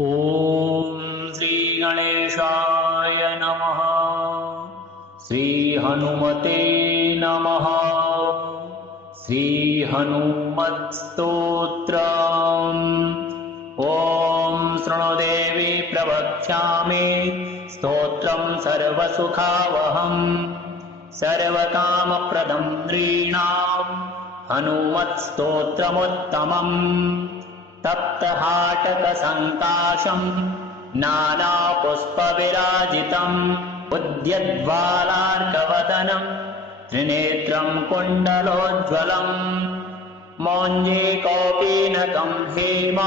ॐ श्रीगणेशाय नमः। श्रीहनुमते नमः। श्रीहनुमत्स्तोत्रम्। ॐ शृणुदेवी प्रवक्ष्यामि स्तोत्रं सर्वसुखावहम् सर्वकामप्रदं नृणां हनुमत्स्तोत्रमुत्तमम्। तप्तहाटकसङ्काशं नानापुष्पविराजितम् उद्यद्वालार्कवदनं त्रिनेत्रं कुण्डलोज्ज्वलम् मौञ्जे कौपीनकं हेम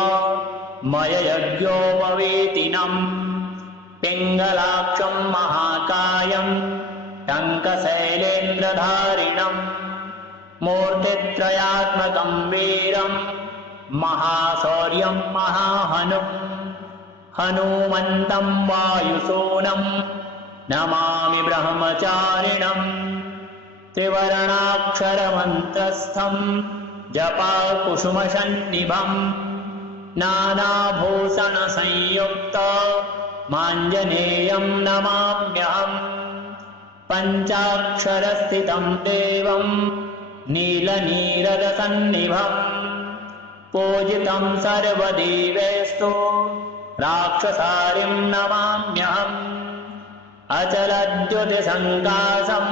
मययज्ञोपवीतिनम् पिङ्गलाक्षं महाकायं टङ्कशैलेन्द्रधारिणम् मूर्तित्रयात्मकं वीरं महाशौर्यं महाहनुम् हनुमन्तं वायुसूनं नमामि ब्रह्मचारिणम्। त्रिवर्णाक्षरमन्त्रस्थं जपाकुसुमसन्निभं नानाभूषणसंयुक्त माञ्जनेयं नमाम्यहम्। पञ्चाक्षरस्थितं देवं नीलनीरदसन्निभम् पूजितं सर्वदेवेस्तु राक्षसारिं नमाम्यहम्। अचलद्युतिसङ्काशं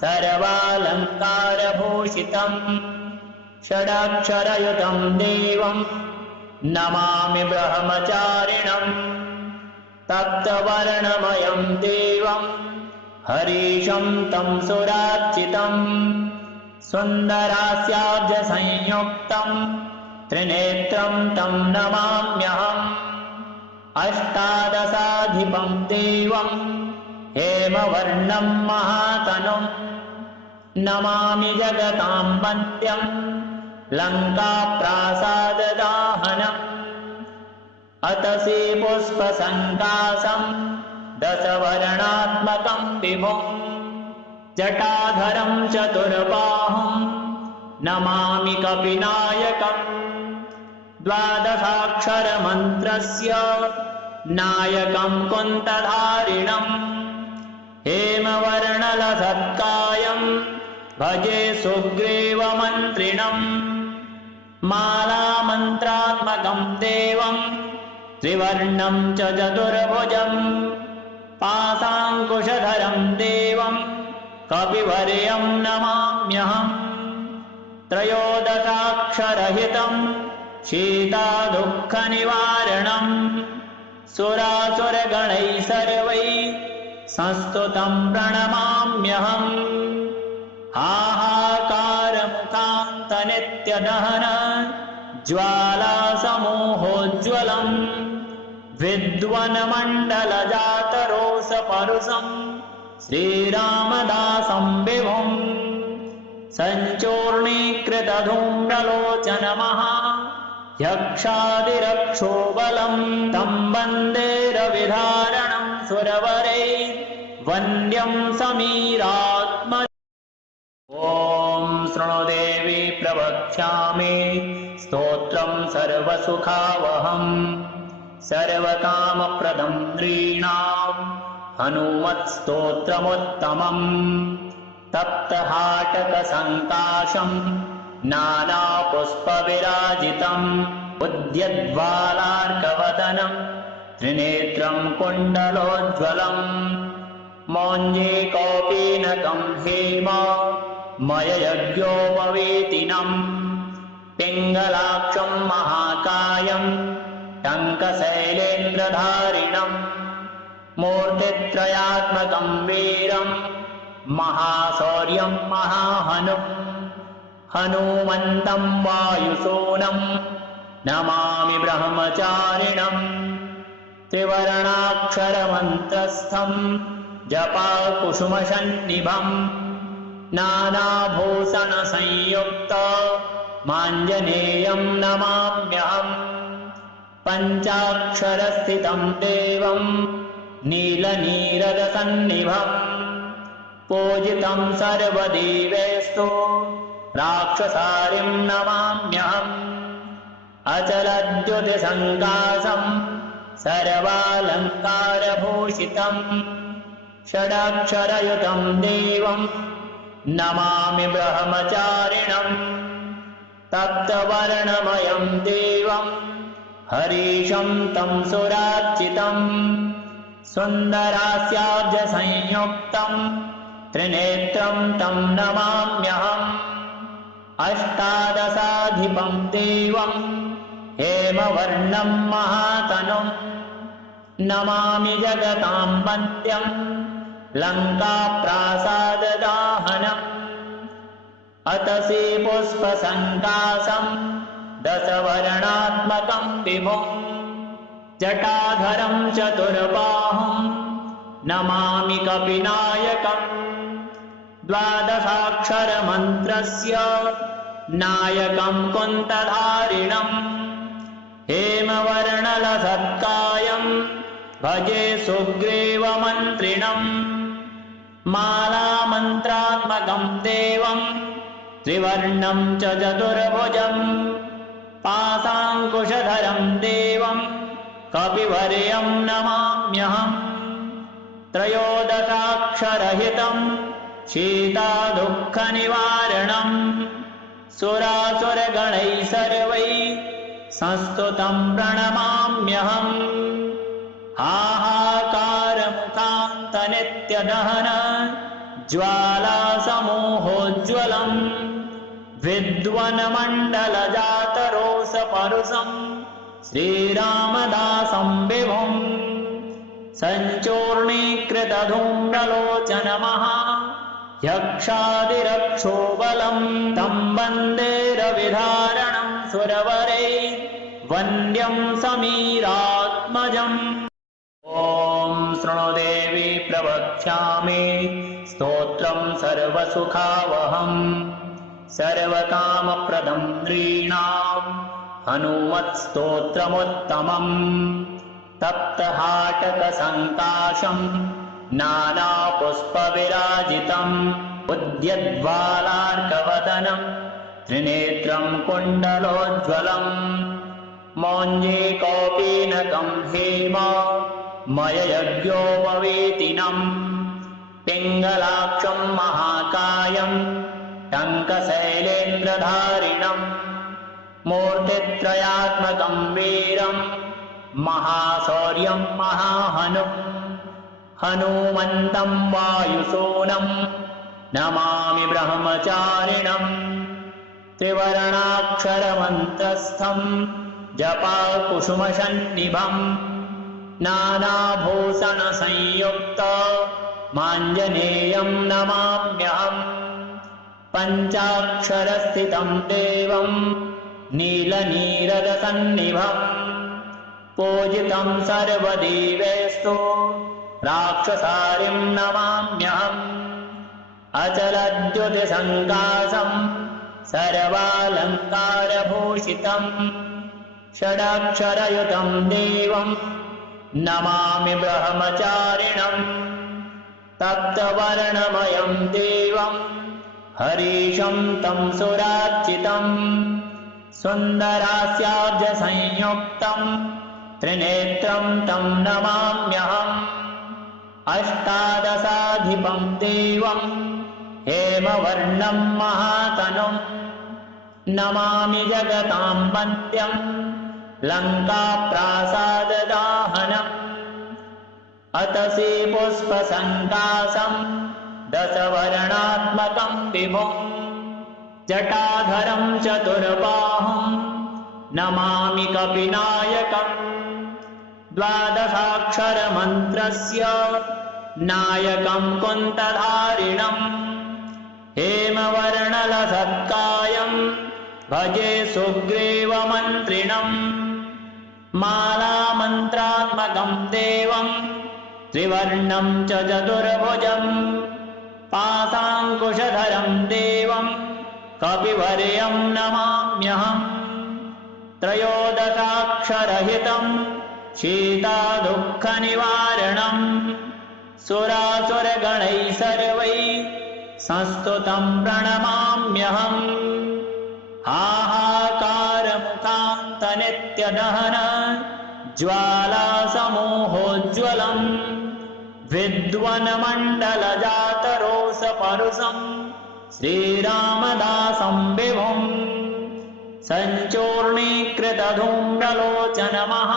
सर्वालङ्कारभूषितं षडक्षरयुतं देवं नमामि ब्रह्मचारिणम्। तप्तवर्णमयं देवं हरीशं तं सुरार्चितं सुन्दरास्याब्जसंयुक्तं त्रिनेत्रं तं नमाम्यहम्। अष्टादशाधिपं देवं हेमवर्णं महातनुं नमामि जगतां वन्द्यं लङ्काप्रासाददाहनम्। अतसी पुष्पसङ्काशं दशवर्णात्मकं विभुं जटाधरं चतुर्बाहुं नमामि कपिनायकम्। द्वादशाक्षरमन्त्रस्य नायकं कुन्तधारिणम् हेमवर्णलसत्कायं भजे सुग्रीवमन्त्रिणम्। मालामन्त्रात्मकं देवं त्रिवर्णं च चतुर्भुजं पाशाङ्कुशधरं देवं कपिवर्यं नमाम्यहम्। त्रयोदशाक्षरहितं शीतादुःखनिवारणं सुरासुरगणैः सर्वैः संस्तुतं प्रणमाम्यहम्। हाहाकारमुखान्तनित्यदहन ज्वालासमूहोज्ज्वलं विद्वन्मण्डलजातरोषपरुषं श्रीरामदासं विभुम्। सञ्चूर्णीकृतधूम्रलोचनमहा यक्षादिरक्षोबलं तं वन्दे रविधारणं सुरवरैर्वन्द्यं समीरात्मजम्। ॐ शृणुदेवी प्रवक्ष्यामि स्तोत्रं सर्वसुखावहम् सर्वकामप्रदं नृणां हनुमत्स्तोत्रमुत्तमम्। तप्तहाटकसङ्काशं नानापुष्पविराजितम् उद्यद्वालार्कवदनं त्रिनेत्रं कुण्डलोज्ज्वलम् मौञ्जे कौपीनकं हेम मययज्ञोपवीतिनम् पिङ्गलाक्षं महाकायं टङ्कशैलेन्द्रधारिणम् मूर्तित्रयात्मकं वीरं महाशौर्यं महाहनुम् हनुमन्तं वायुसूनं नमामि ब्रह्मचारिणम्। त्रिवर्णाक्षरमन्त्रस्थं जपाकुसुमसन्निभं नानाभूषणसंयुक्त माञ्जनेयं नमाम्यहम्। पञ्चाक्षरस्थितं देवं नीलनीरदसन्निभम् पूजितं सर्वदेवेस्तु राक्षसारिं नमाम्यहम्। अचलद्युतिसङ्काशं सर्वालङ्कारभूषितम् षडक्षरयुतं देवं नमामि ब्रह्मचारिणम् तप्तवर्णमयं देवं हरीशं तं सुरार्चितम् सुन्दरास्याब्जसंयुक्तं त्रिनेत्रं तं नमाम्यहम् अष्टादशाधिपं देवं हेमवर्णं महातनुं नमामि जगतां वन्द्यं लङ्काप्रासाददाहनम् अतसी पुष्पसङ्कासं दशवर्णात्मकं विभुं जटाधरं चतुर्बाहुं नमामि कपिनायकम् द्वादशाक्षरमन्त्रस्य नायकं कुन्तधारिणम् हेमवर्णलसत्कायं भजे सुग्रीवमन्त्रिणम् मालामन्त्रात्मकं देवं त्रिवर्णं च चतुर्भुजं पाशाङ्कुशधरं देवं कपिवर्यं नमाम्यहम् त्रयोदशाक्षरहितं शीतादुःखनिवारणम् सुरासुरगणैः सर्वैः संस्तुतं प्रणमाम्यहम् हाहाकारमुखान्तनित्यदहन ज्वालासमूहोज्ज्वलम् विद्वन्मण्डलजातरोषपरुषं श्रीरामदासं विभुम् सञ्चूर्णीकृतधूम्रलोचनमः यक्षादिरक्षोबलं तं वन्दे रविधारणं सुरवरैः वन्द्यं समीरात्मजम् ॐ शृणु देवी प्रवक्ष्यामि स्तोत्रं सर्वसुखावहम् सर्वकामप्रदं नृणां हनुमत्स्तोत्रमुत्तमम् तप्तहाटकसङ्काशं नानापुष्पविराजितम् उद्यद्वालार्कवदनं त्रिनेत्रं कुण्डलोज्ज्वलम् मौञ्जे कौपीनकं हेम मययज्ञोपवीतिनम् पिङ्गलाक्षं महाकायं टङ्कशैलेन्द्रधारिणम् मूर्तित्रयात्मकं वीरं महाशौर्यं महाहनुम् हनुमन्तं वायुसूनं नमामि ब्रह्मचारिणम् त्रिवर्णाक्षरमन्त्रस्थं जपाकुसुमसन्निभम् नानाभूषणसंयुक्त माञ्जनेयं नमाम्यहम् पञ्चाक्षरस्थितं देवं नीलनीरदसन्निभम् पूजितं सर्वदेवेषु राक्षसारिं नमाम्यहम् अचलद्युतिसङ्कासं सर्वालङ्कारभूषितं षडक्षरयुतं देवं नमामि ब्रह्मचारिणम् तप्तवर्णमयं देवं हरीशं तं सुरार्चितम् सुन्दरास्याब्जसंयुक्तं त्रिनेत्रं तं नमाम्यहम् अष्टादशाधिपं देवं हेमवर्णं महातनुं नमामि जगतां वन्द्यं लङ्काप्रासाददाहनम् अतसी पुष्पसङ्कासं दशवर्णात्मकं विभुं जटाधरं चतुर्बाहुं नमामि कपिनायकम् द्वादशाक्षरमन्त्रस्य नायकं कुन्तधारिणम् हेमवर्णलसत्कायं भजे सुग्रीवमन्त्रिणम् मालामन्त्रात्मकं देवं त्रिवर्णं च चतुर्भुजं पाशाङ्कुशधरं देवं कपिवर्यं नमाम्यहम् त्रयोदशाक्षरहितं शीतादुःखनिवारणम् सुरासुरगणैः सर्वैः संस्तुतं प्रणमाम्यहम् हाहाकारमुखान्तनित्यदहन ज्वालासमूहोज्ज्वलम् विद्वन्मण्डलजातरोषपरुषम् श्रीरामदासं विभुम् सञ्चूर्णीकृतधूम्रलोचनमः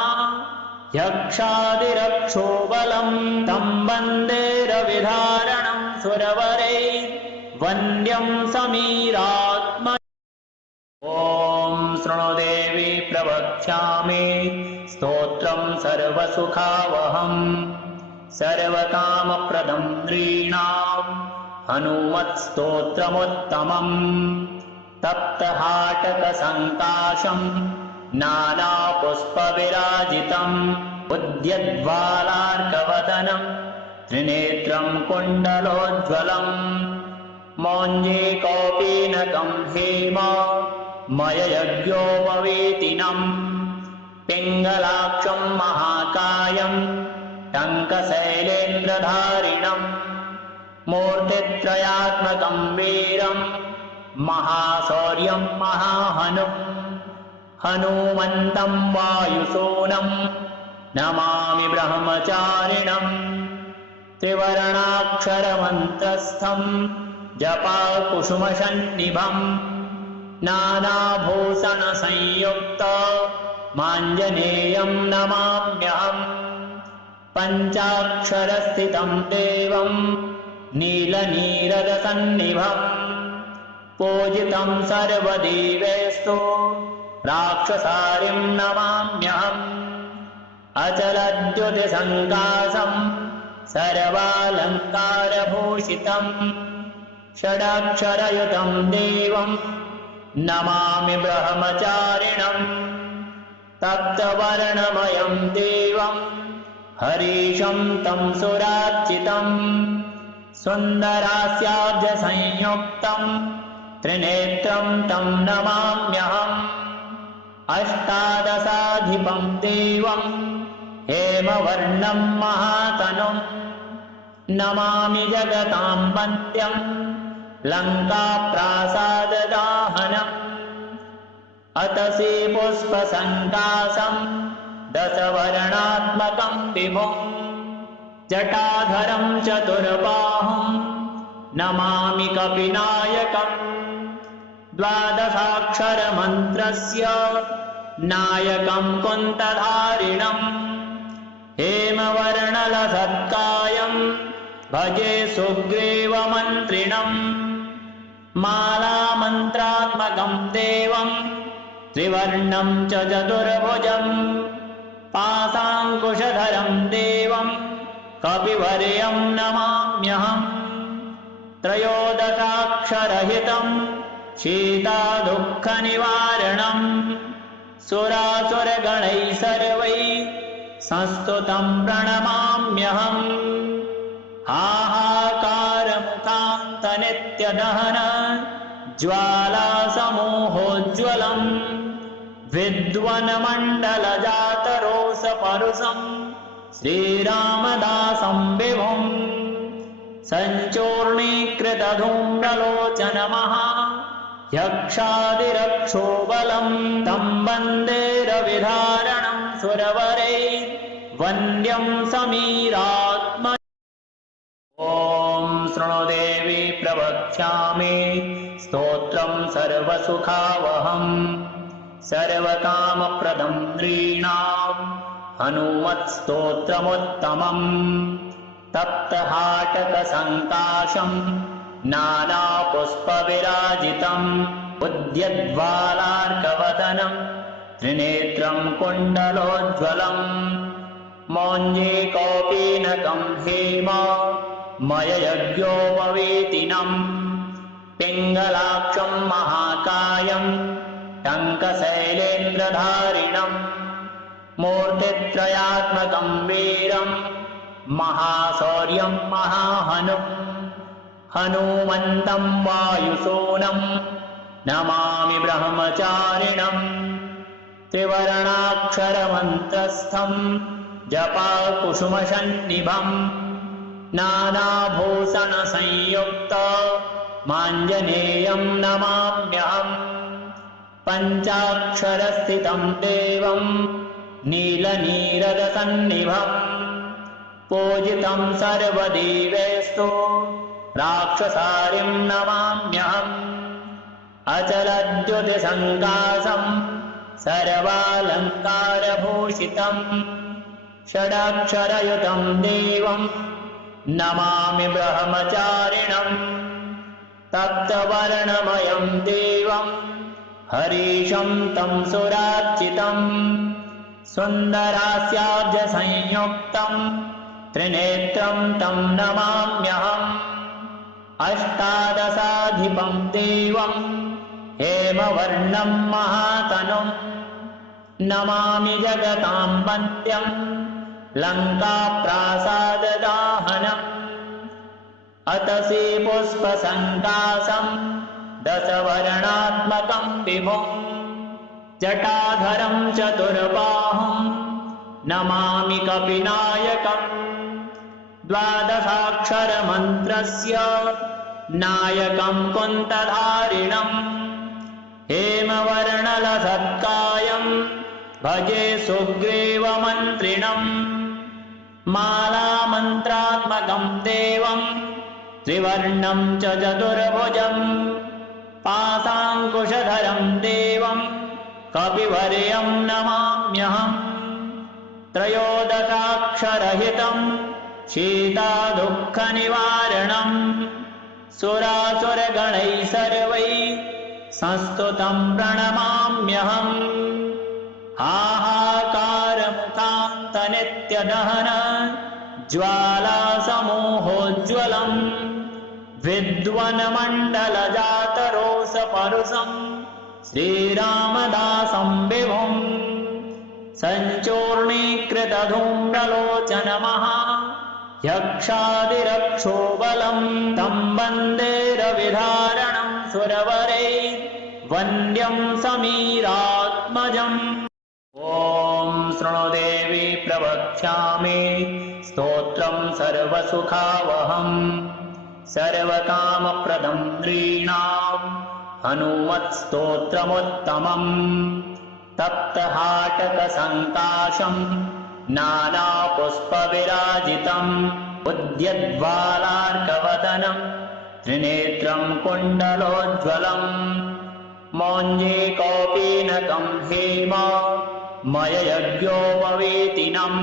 यक्षादिरक्षोबलम् तं वन्दे रविधारणं सुरवरैर्वन्द्यं समीरात्मजम्। ॐ शृणु देवी प्रवक्ष्यामि स्तोत्रं सर्वसुखावहम् सर्वकामप्रदं नृणाम् हनुमत्स्तोत्रमुत्तमम् तप्तहाटकसङ्काशम् नानापुष्पविराजितम् उद्यद्वालार्कवदनम् त्रिनेत्रं कुण्डलोज्ज्वलम् मौञ्जे कौपीनकं हेम मययज्ञोपवीतिनम् पिङ्गलाक्षं महाकायम् टङ्कशैलेन्द्रधारिणम् मूर्तित्रयात्मकं वीरम् महाशौर्यं महाहनुम् हनुमन्तं वायुसूनं नमामि ब्रह्मचारिणम् त्रिवर्णाक्षरमन्त्रस्थं जपाकुसुमसन्निभम् नानाभूषणसंयुक्त माञ्जनेयं नमाम्यहम् पञ्चाक्षरस्थितं देवं नीलनीरदसन्निभम् पूजितं सर्वदेवेस्तु राक्षसारिं नमाम्यहम् अचलद्युतिसङ्काशं सर्वालङ्कारभूषितम् षडक्षरयुतं देवं नमामि ब्रह्मचारिणम् तप्तवर्णमयं देवं हरीशं तं सुरार्चितम् सुन्दरास्याब्जसंयुक्तं त्रिनेत्रं तं नमाम्यहम् अष्टादशाधिपं देवं हेमवर्णं महातनुं नमामि जगतां वन्द्यं लङ्काप्रासाददाहनम् अतसी पुष्पसङ्काशं दशवर्णात्मकं विभुम् जटाधरं चतुर्बाहुं नमामि कपिनायकम् द्वादशाक्षरमन्त्रस्य नायकं कुन्तधारिणम् हेमवर्णलसत्कायं भजे सुग्रीवमन्त्रिणम् मालामन्त्रात्मकं देवं त्रिवर्णं च चतुर्भुजम् पाशाङ्कुशधरं देवं कपिवर्यं नमाम्यहम् त्रयोदशाक्षरहितं शीतादुःखनिवारणम् सुरासुरगणैः सर्वैः संस्तुतं प्रणमाम्यहम् हाहाकारमुखान्तनित्यदहन ज्वालासमूहोज्ज्वलम् विद्वन्मण्डलजातरोषपरुषम् श्रीरामदासं विभुम् सञ्चूर्णीकृतधूम्रलोचनमः यक्षादिरक्षोबलम् तं वन्दे रविधारणं सुरवरैर्वन्द्यं समीरात्मजम्। ॐ शृणु देवी प्रवक्ष्यामि स्तोत्रं सर्वसुखावहम् सर्वकामप्रदं नृणाम् हनुमत्स्तोत्रमुत्तमम् तप्तहाटकसङ्काशम् नानापुष्पविराजितम् उद्यद्वालार्कवदनम् त्रिनेत्रं कुण्डलोज्ज्वलम् मौञ्जे कौपीनकं हेम मययज्ञोपवीतिनम् पिङ्गलाक्षं महाकायम् टङ्कशैलेन्द्रधारिणम् मूर्तित्रयात्मकं वीरम् महाशौर्यं महाहनुम् हनुमन्तं वायुसूनं नमामि ब्रह्मचारिणम् त्रिवर्णाक्षरमन्त्रस्थं जपाकुसुमसन्निभम् नानाभूषणसंयुक्त माञ्जनेयं नमाम्यहम् पञ्चाक्षरस्थितं देवं नीलनीरदसन्निभम् पूजितं सर्वदेवैस्तु राक्षसारिं नमाम्यहम् अचलद्युतिसङ्कासम् सर्वालङ्कारभूषितम् षडक्षरयुतं देवम् नमामि ब्रह्मचारिणम् तप्तवर्णमयं देवम् हरीशं तं सुरार्चितम् सुन्दरास्याब्जसंयुक्तम् त्रिनेत्रं तं नमाम्यहम् अष्टादशाधिपं देवम् हेमवर्णं महातनुम् नमामि जगतां वन्द्यम् लङ्काप्रासाददाहनम् अतसी पुष्पसङ्कासम् दशवर्णात्मकं विभुम् जटाधरं चतुर्बाहुम् नमामि कपिनायकम् द्वादशाक्षरमन्त्रस्य नायकं कुन्तधारिणम् हेमवर्णलसत्कायम् भजे सुग्रीवमन्त्रिणम् मालामन्त्रात्मकं देवम् त्रिवर्णं च चतुर्भुजम् पाशाङ्कुशधरं देवम् कपिवर्यं नमाम्यहम् त्रयोदशाक्षरहितं शीतादुःखनिवारणम् सुरासुरगणैः सर्वैः संस्तुतं प्रणमाम्यहम् हाहाकारमुखान्तनित्यदहन ज्वालासमूहोज्ज्वलम् विद्वन्मण्डलजातरोषपरुषम् श्रीरामदासं विभुम् सञ्चूर्णीकृतधूम्रलोचनमः यक्षादिरक्षोबलम् तं वन्दे रविधारणं सुरवरैर्वन्द्यं समीरात्मजम् ॐ शृणुदेवी प्रवक्ष्यामि स्तोत्रं सर्वसुखावहम् सर्वकामप्रदं नृणाम् हनुमत्स्तोत्रमुत्तमम् तप्तहाटकसङ्काशम् नानापुष्पविराजितम् उद्यद्वालार्कवदनम् त्रिनेत्रं कुण्डलोज्ज्वलम् मौञ्जे कौपीनकं हेम मययज्ञोपवीतिनम्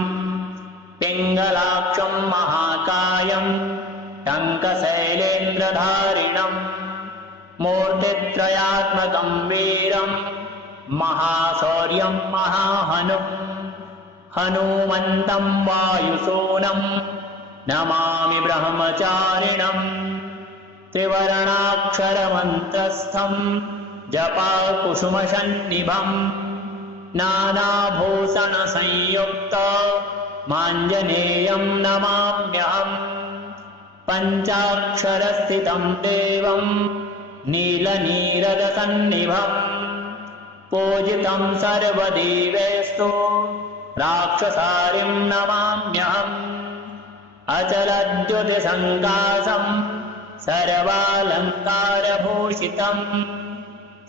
पिङ्गलाक्षं महाकायम् टङ्कशैलेन्द्रधारिणम् मूर्तित्रयात्मकं वीरम् महाशौर्यं महाहनुम् हनुमन्तं वायुसूनम् नमामि ब्रह्मचारिणम् त्रिवर्णाक्षरमन्त्रस्थम् जपाकुसुमसन्निभम् नानाभूषणसंयुक्त माञ्जनेयं नमाम्यहम् पञ्चाक्षरस्थितं देवम् नीलनीरदसन्निभम् पूजितं सर्वदेवैस्तु राक्षसारिं नमाम्यहम् अचलद्युतिसङ्कासम् सर्वालङ्कारभूषितम्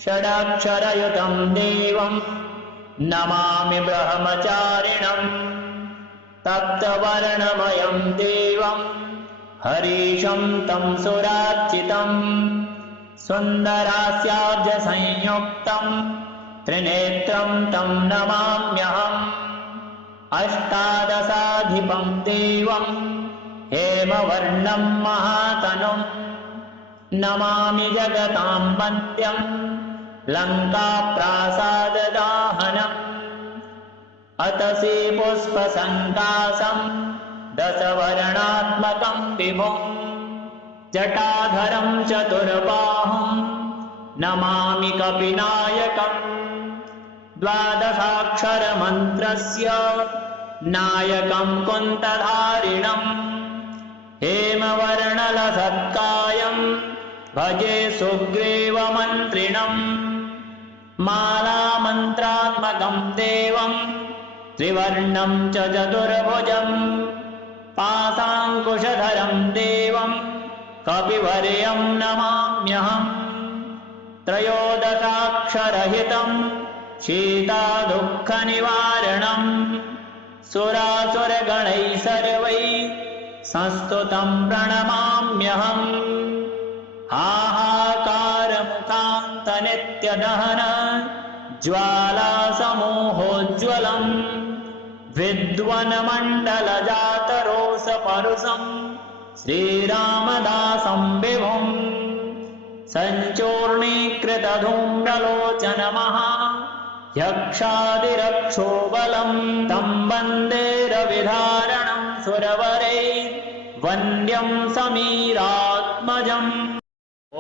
षडक्षरयुतं देवम् नमामि ब्रह्मचारिणम् तप्तवर्णमयं देवम् हरीशं तं सुरार्चितम् सुन्दरास्याब्जसंयुक्तम् त्रिनेत्रं तं नमाम्यहम् अष्टादशाधिपं देवम् हेमवर्णं महातनुम् नमामि जगतां वन्द्यम् लङ्काप्रासाददाहनम् अतसी पुष्पसङ्कासम् दशवर्णात्मकं विभुम् जटाधरं चतुर्बाहुम् नमामि कपिनायकम् द्वादशाक्षरमन्त्रस्य नायकं कुन्तधारिणम् हेमवर्णलसत्कायम् भजे सुग्रीवमन्त्रिणम् मालामन्त्रात्मकं देवम् त्रिवर्णं च चतुर्भुजम् पाशाङ्कुशधरं देवम् कपिवर्यं नमाम्यहम् त्रयोदशाक्षरहितं शीतादुःखनिवारणम् सुरासुरगणैः सर्वैः संस्तुतं प्रणमाम्यहम् हाहाकारमुखान्तनित्यदहन ज्वालासमूहोज्ज्वलम् विद्वन्मण्डलजातरोषपरुषम् श्रीरामदासं विभुम् सञ्चूर्णीकृतधूम्रलोचनमः यक्षादिरक्षोबलम् तं वन्दे रविधारणं सुरवरैर्वन्द्यं समीरात्मजम्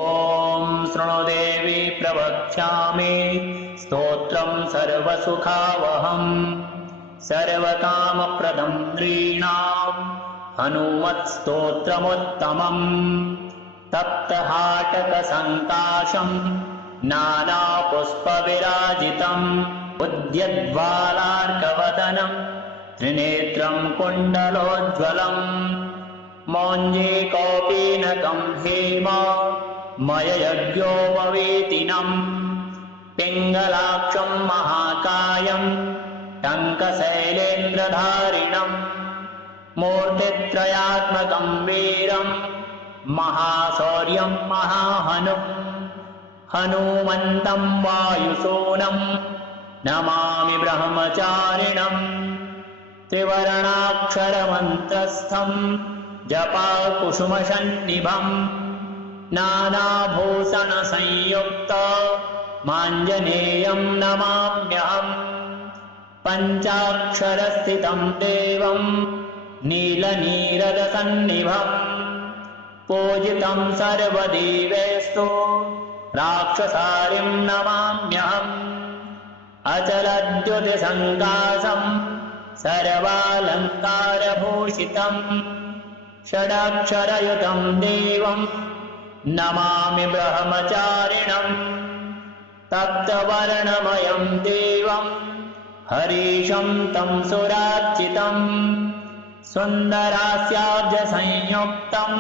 ॐ शृणु देवी प्रवक्ष्यामि स्तोत्रं सर्वसुखावहम् सर्वकामप्रदं नृणाम् हनुमत्स्तोत्रमुत्तमम् तप्तहाटकसङ्काशम् नानापुष्पविराजितम् उद्यद्वालार्कवदनम् त्रिनेत्रं कुण्डलोज्ज्वलम् मौञ्जे कौपीनकं हेम मययज्ञोपवीतिनम् पिङ्गलाक्षं महाकायम् टङ्कशैलेन्द्रधारिणम् मूर्तित्रयात्मकं वीरम् महाशौर्यं महाहनुम् हनुमन्तं वायुसूनं नमामि ब्रह्मचारिणम् त्रिवर्णाक्षरमन्त्रस्थम् जपाकुसुमसन्निभम् नानाभूषणसंयुक्त माञ्जनेयं नमाम्यहम् पञ्चाक्षरस्थितं देवं नीलनीरदसन्निभम् पूजितं सर्वदेवेषु राक्षसारिं नमाम्यहम् अचलद्युतिसङ्काशम् सर्वालङ्कारभूषितम् षडाक्षरयुतं देवं नमामि ब्रह्मचारिणम् तप्तवर्णमयं देवं हरीशं तं सुरार्चितम् सुन्दरास्याब्जसंयुक्तं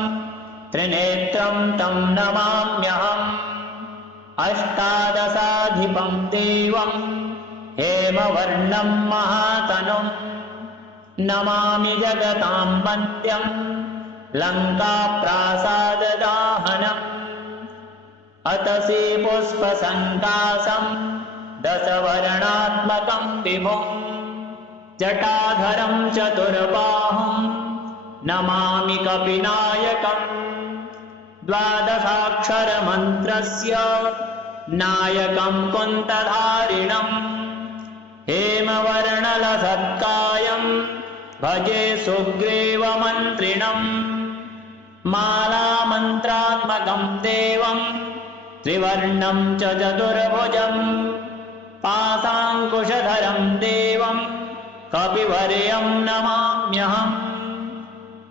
त्रिनेत्रं तं नमाम्यहम् अष्टादशाधिपं देवं हेमवर्णं महातनुं नमामि जगतां वन्द्यं लङ्काप्रासाददाहनम् अतसी पुष्पसङ्काशं दशवर्णात्मकं विभुम् जटाधरं चतुर्बाहुं नमामि कपिनायकम् द्वादशाक्षरमन्त्रस्य नायकं कुन्तधारिणम् हेमवर्णलसत्कायं भजे सुग्रीवमन्त्रिणम् मालामन्त्रात्मकं देवं त्रिवर्णं च चतुर्भुजम् पाशाङ्कुशधरं देवं कपिवर्यं नमाम्यहम्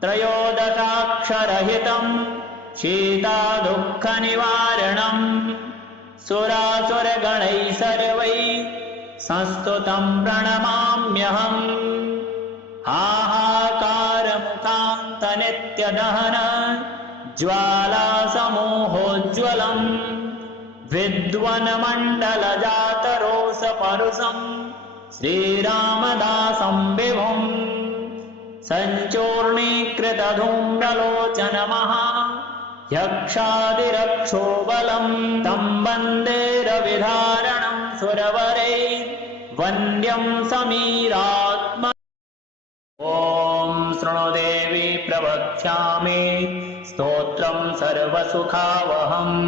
त्रयोदशाक्षरहितं शीतादुःखनिवारणम् सुरासुरगणैः सर्वैः संस्तुतं प्रणमाम्यहम् हाहाकारमुखान्तनित्यदहन ज्वालासमूहोज्ज्वलम् विद्वन्मण्डलजातरोषपरुषम् श्रीरामदासं विभुम् सञ्चूर्णीकृतधूम्रलोचनमः यक्षादिरक्षोबलम् तं वन्दे रविधारणं सुरवरैर्वन्द्यं समीरात्मजम् ॐ शृणु देवी प्रवक्ष्यामि स्तोत्रं सर्वसुखावहम्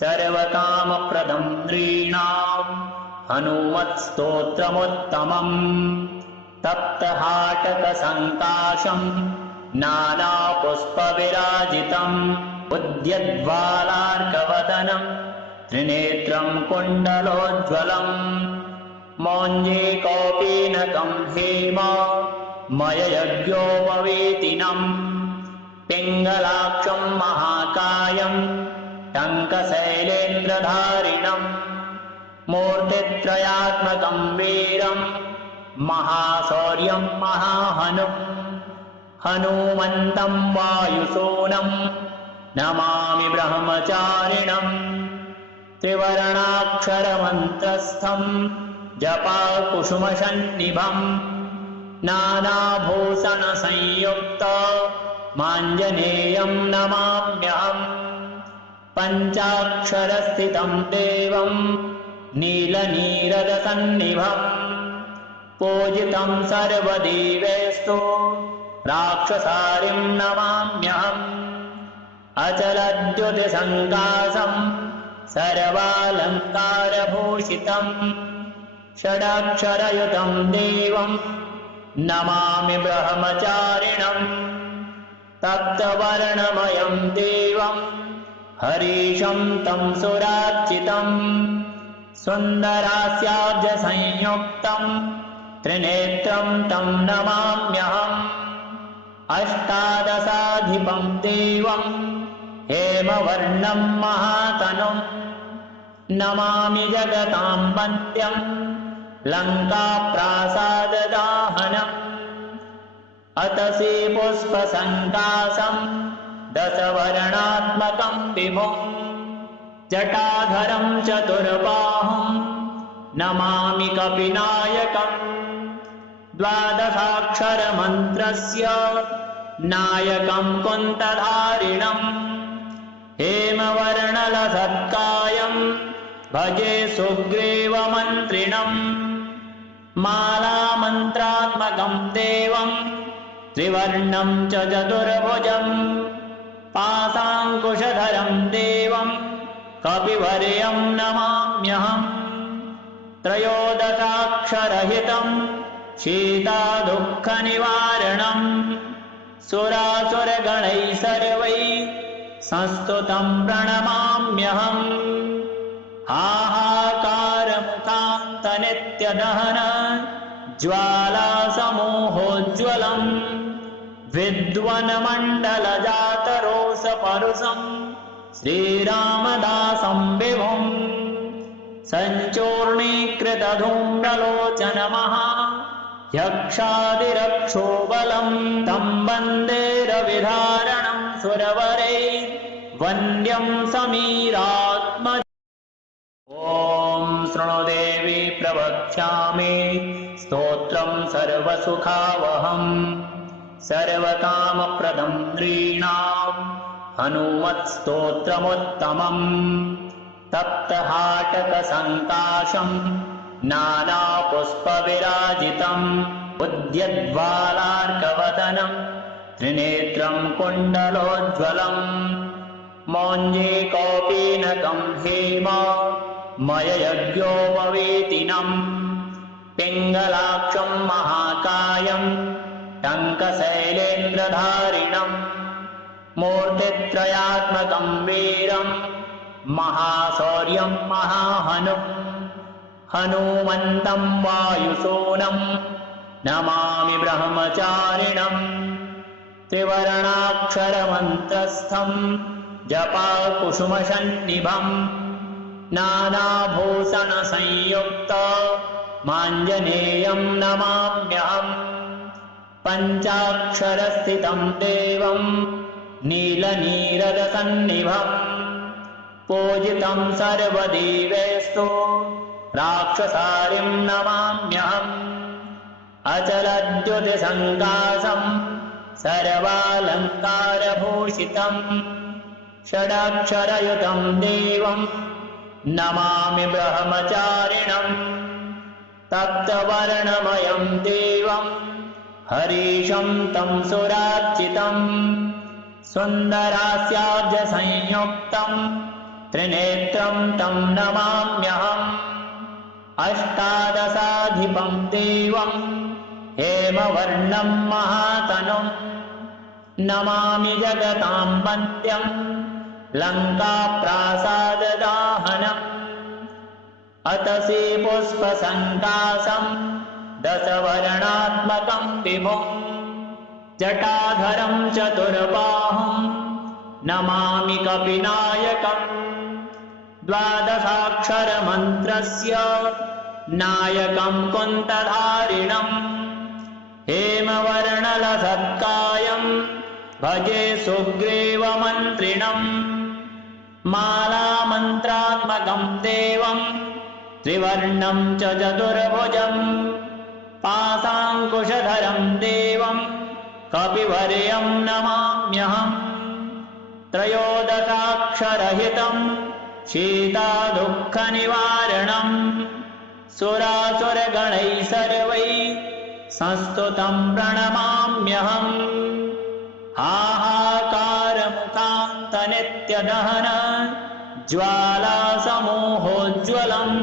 सर्वकामप्रदं नृणाम् हनुमत्स्तोत्रमुत्तमम् तप्तहाटकसङ्काशम् नानापुष्पविराजितम् उद्यद्वालार्कवदनम् त्रिनेत्रं कुण्डलोज्ज्वलम् मौञ्जे कौपीनकं हेम मययज्ञोपवीतिनम् पिङ्गलाक्षं महाकायम् टङ्कशैलेन्द्रधारिणम् मूर्तित्रयात्मकं वीरम् महाशौर्यं महाहनुम् हनुमन्तं वायुसूनं नमामि ब्रह्मचारिणम् त्रिवर्णाक्षरमन्त्रस्थम् जपाकुसुमसन्निभम् नानाभूषणसंयुक्त माञ्जनेयं नमाम्यहम् पञ्चाक्षरस्थितं देवं नीलनीरदसन्निभम् पूजितं सर्वदेवैस्तु राक्षसारिं नमाम्यहम् अचलद्युतिसङ्काशं सर्वालङ्कारभूषितम् षडक्षरयुतं देवं नमामि ब्रह्मचारिणम् तप्तवर्णमयं देवं हरीशं तं सुरार्चितम् सुन्दरास्याब्जसंयुक्तं त्रिनेत्रं तं नमाम्यहम् अष्टादशाधिपं देवं हेमवर्णं महातनुं नमामि जगतां वन्द्यं लङ्काप्रासाददाहनम् अतसी पुष्पसङ्काशं दशवर्णात्मकं विभुं जटाधरं चतुर्बाहुं नमामि कपिनायकम् द्वादशाक्षरमन्त्रस्य नायकं कुन्तधारिणम् हेमवर्णलसत्कायं भजे सुग्रीवमन्त्रिणम् मालामन्त्रात्मकं देवं त्रिवर्णं च चतुर्भुजं पाशाङ्कुशधरं देवं कपिवर्यं नमाम्यहम् त्रयोदशाक्षरहितं शीतादुःखनिवारणं सुरासुरगणैः सर्वैः संस्तुतं प्रणमाम्यहम् हाहाकारमुखान्तनित्यदहन ज्वालासमूहोज्ज्वलम् विद्वन्मण्डलजातरोषपरुषं श्रीरामदासं विभुम् सञ्चूर्णीकृतधूम्रलोचनमहा यक्षादिरक्षोबलं तं वन्दे रविधारणं सुरवरैर्वन्द्यं समीरात्मजम् ॐ शृणु देवी प्रवक्ष्यामि स्तोत्रं सर्वसुखावहम् सर्वकामप्रदं नृणां हनुमत्स्तोत्रमुत्तमम् तप्तहाटकसङ्काशं नानापुष्पविराजितम् उद्यद्वालार्कवदनं त्रिनेत्रं कुण्डलोज्ज्वलम् मौञ्जे कौपीनकं हेम मययज्ञोपवीतिनम् पिङ्गलाक्षं महाकायं टङ्कशैलेन्द्रधारिणम् मूर्तित्रयात्मकं वीरं महाशौर्यं महाहनुम् हनुमन्तं वायुसूनं नमामि ब्रह्मचारिणम् त्रिवर्णाक्षरमन्त्रस्थं जपाकुसुमसन्निभम् नानाभूषणसंयुक्त माञ्जनेयं नमाम्यहम् पञ्चाक्षरस्थितं देवं नीलनीरदसन्निभम् पूजितं सर्वदेवैस्तु राक्षसारिं नमाम्यहम् अचलद्युतिसङ्काशं सर्वालङ्कारभूषितम् षडक्षरयुतं देवं नमामि ब्रह्मचारिणम् तप्तवर्णमयं देवं हरीशं तं सुरार्चितम् सुन्दरास्याब्जसंयुक्तं त्रिनेत्रं तं नमाम्यहम् अष्टादशाधिपं देवं हेमवर्णं महातनुं नमामि जगतां वन्द्यं लङ्काप्रासाददाहनम् अतसी पुष्पसङ्काशं दशवर्णात्मकं विभुं जटाधरं चतुर्बाहुं नमामि कपिनायकम् द्वादशाक्षरमन्त्रस्य नायकं कुन्तधारिणम् हेमवर्णलसत्कायं भजे सुग्रीवमन्त्रिणम् मालामन्त्रात्मकं देवं त्रिवर्णं च चतुर्भुजं पाशाङ्कुशधरं देवं कपिवर्यं नमाम्यहम् त्रयोदशाक्षरहितं शीतादुःखनिवारणं सुरासुरगणैः सर्वैः संस्तुतं प्रणमाम्यहम् हाहाकारमुखान्तनित्यदहन ज्वालासमूहोज्ज्वलम्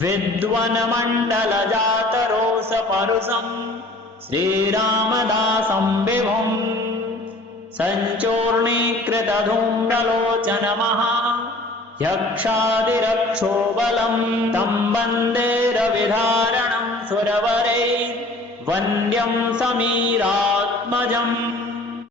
विद्वन्मण्डलजातरोषपरुषं श्रीरामदासं विभुम् सञ्चूर्णीकृतधूम्रलोचनमः यक्षादिरक्षोबलं तं वन्दे रविधारणं सुरवरैः वन्द्यं समीरात्मजम्